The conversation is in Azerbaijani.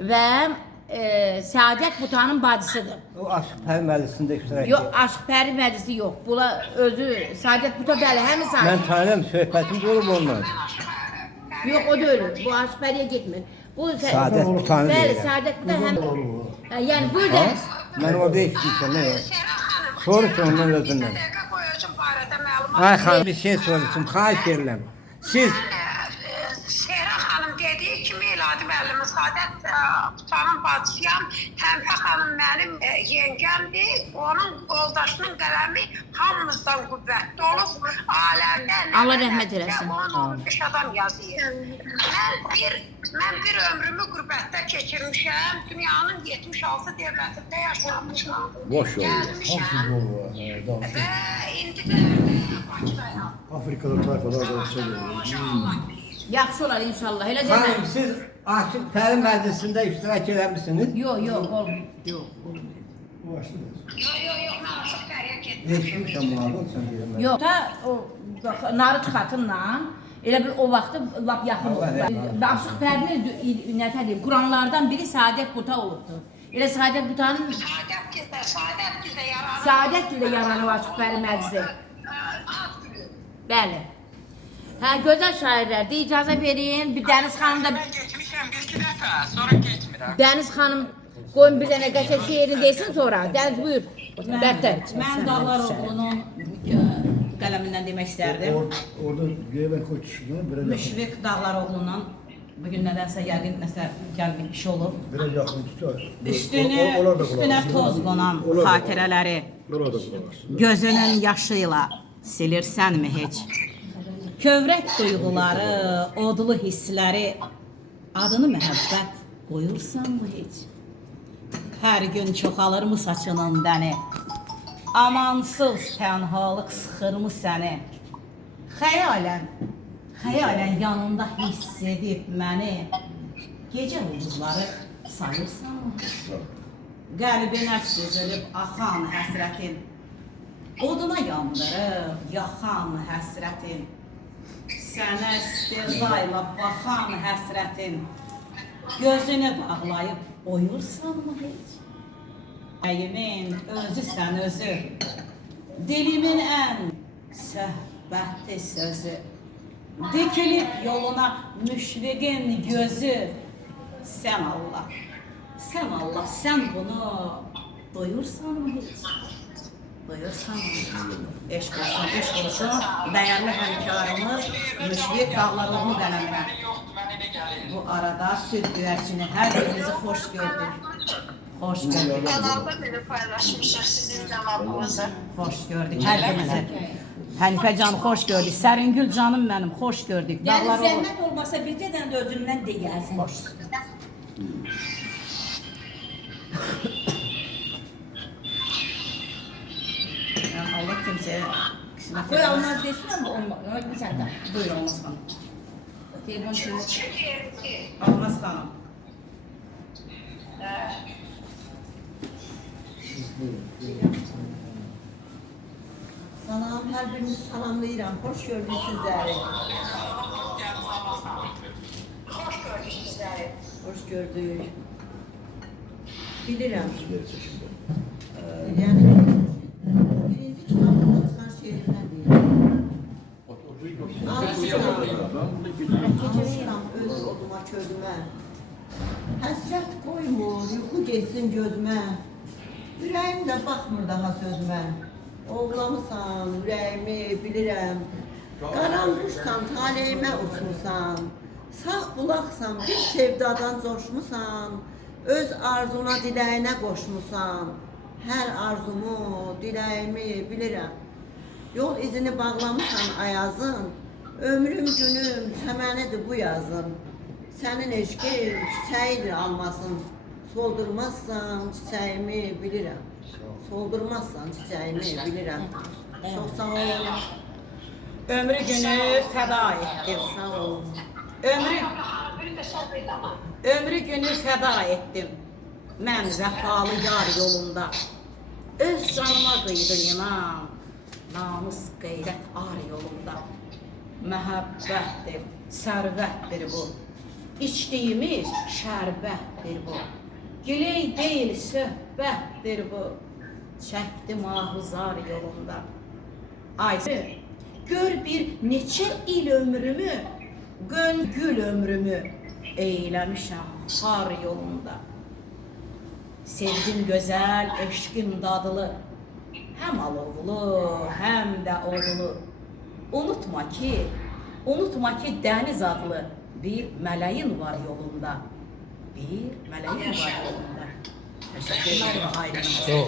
və Səadət Butanın bacısıdır. O Aşıq Pəri məclisində iştirak Yox, edir. Aşıq Pəri məclisi yox. Bula özü Səadət Buta bəli, həmin Mən Səadət. tanıyam, söhbətim olub onunla. Yox, o da ölür. Bu Aşıq Pəriyə getmir. Bu Səadət Butanı bəli, deyirəm. Səadət Buta həm yəni burada Mən orada işləyirəm, nə yox. Soruş ondan özündən. Ay Ay xanım, bir şey soruşum, xahiş edirəm. Siz Seyran xanım dediyi kimi Eladi müəllimin Səadət Butanın bacısıyam. Həmfə xanım mənim yengəmdir. Onun yoldaşının qələmi hamımızdan qüvvətli olub. Aləmdə Allah rəhmət eləsin. 10-15 adam yazıyır. Mən bir ömrümü qürbətdə keçirmişəm. Dünyanın 76 dövlətində yaşamışam. boş yol. Gəlmişəm və indi də Bakıdayam. Afrika'da tayfalar da söylüyor. Maşallah. yaxşı olar inşallah. Elə demə. Xanım, siz Aşıq Pəri məclisində iştirak eləmişsiniz. Yox, yox, olmuyor. Yox, olmuyor. Yox, mən Aşıq Pəriyə getmişəm. Eşitmişəm bunu, sən deyirəm. Yox, da o Narıç xatınla elə bil o vaxtı lap yaxın oldu. Aşıq Pərini nə deyim, Quranlardan biri Səadət Buta olubdu. Elə Səadət Butanın Saadət yaranır. Səadət ilə yaranıb Aşıq Pəri məclisi. Bəli. Hə, gözəl şairlərdir. İcazə verin. Bir Dəniz xanım da Ben geçmişim bir iki defa, sonra geçmirəm. Dəniz xanım qoyun bir dənə qəşəng şeirini desin sonra. Dəniz buyur. Bəhter. Mən Dağlar oğlunun qələmindən demək istərdim. Orada Yemen koçusuna biraz yakın, Müşfiq Dağlar oğlunun bugün nədənsə yəqin nəsə gəlmiş bir şey olub. biraz yakın tutar. Üstünə toz qonan xatirələri Onlar da kulak aslında. gözünün yaşı ilə silirsənmi heç? Kövrək duyğuları, odlu hissləri, adını məhəbbət qoyursanmı heç? Hər gün çoxalırmı saçının dəni? Amansız tənhalıq sıxırmı səni? Xəyalən yanında hiss edib məni, gecə ulduzları sayırsanmı? Qəlbinə süzülüb axan həsrətin, oduna yandırıb yaxan həsrətin, sənə istezayla baxan həsrətin, gözünü bağlayıb oyursanmı heç? Əyimin özüsən özü, dilimin ən söhbətli sözü, dikilib yoluna müşfiqin gözü, sən Allah, sən bunu duyursanmı heç? Duyursanmı heç? Eşq olsun, dəyərli həmkarımız Müşfiq Dağlaroğlu qələminə. Bu arada süd güvərçini hər birinizi xoş gördük. Xoş gördük. Kanalda beni paylaşmışlar sizin cavabınızı. Xoş gördük hər birinizi. Hənifə canım xoş gördük. Səringül canım mənim xoş gördük. Yəni Dağlaroğlu. zəhmət olmasa bircə dənə də özümdən deyərsən. Xoş. Yəni Allah kimsəyə qismət Qoy etməz. almaz desin ama olmaz. Ona bir sən də. Buyur Almaz xanım. Telefon şöyle. Almaz xanım. Salam, hər birinizi salamlayıram. Hoş gördük sizləri. Hoş gördük sizleri. Hoş gördük. Bilirəm. Yəni birinci kitabımda çıxan şeirimdən deyirəm. Keçirəm öz oduma közümə. Həsrət qoymur, yuxu geçsin gözümə. Ürəyim də baxmır daha sözümə. Oğlamısan, ürəyimi bilirəm. Qaranquşsan, taleyimə uçmusan. Sağ bulaqsan, bir sevdadan coşmusan. Öz arzuna, diləyinə qoşmusan. Hər arzumu, diləyimi bilirəm. Yol izini bağlamısan ayazın. Ömrüm, günüm, səmənidir bu yazın. Sənin eşqin çiçəyidir almasın. Soldurmazsan çiçəyimi bilirəm. Soldurmazsan çiçəyimi bilirəm. Çox sağ olun. Ömrü günü fəda etdim. Sağ olun. Ömrü günü fəda etdim. Mən vəfalı yar yolunda. Öz canıma qıydırıram. Namus, qeyrət ar yolunda. Məhəbbətdir, sərvətdir bu. içdiyimiz şərbətdir bu. Giley deyil söhbətdir bu. Çəkdim ahuzar yolunda. Ay, gör bir neçə il ömrümü, gül ömrümü eyləmişəm har yolunda. Sevdim gözəl, eşqim dadlı, həm alovlu, həm də odlu. Unutma ki dəniz adlı bir mələyin var yolunda. Bir mələyin var yolunda. Təşəkkür ederim ayrılığınız.